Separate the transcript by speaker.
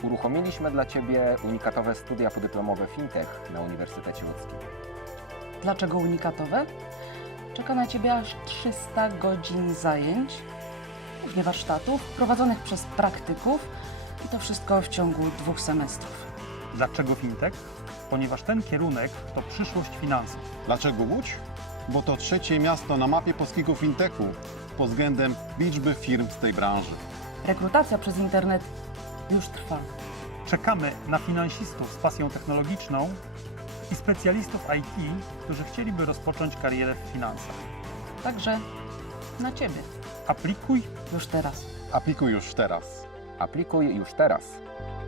Speaker 1: Uruchomiliśmy dla Ciebie unikatowe studia podyplomowe FinTech na Uniwersytecie Łódzkim.
Speaker 2: Dlaczego unikatowe? Czeka na Ciebie aż 300 godzin zajęć, głównie warsztatów, prowadzonych przez praktyków i to wszystko w ciągu 2 semestrów.
Speaker 3: Dlaczego fintech? Ponieważ ten kierunek to przyszłość finansów.
Speaker 4: Dlaczego Łódź? Bo to trzecie miasto na mapie polskiego fintechu pod względem liczby firm z tej branży.
Speaker 2: Rekrutacja przez internet już trwa.
Speaker 3: Czekamy na finansistów z pasją technologiczną i specjalistów IT, którzy chcieliby rozpocząć karierę w finansach.
Speaker 2: Także na Ciebie
Speaker 3: Aplikuj
Speaker 2: już teraz.
Speaker 4: Aplikuj już teraz.
Speaker 1: Aplikuj już teraz.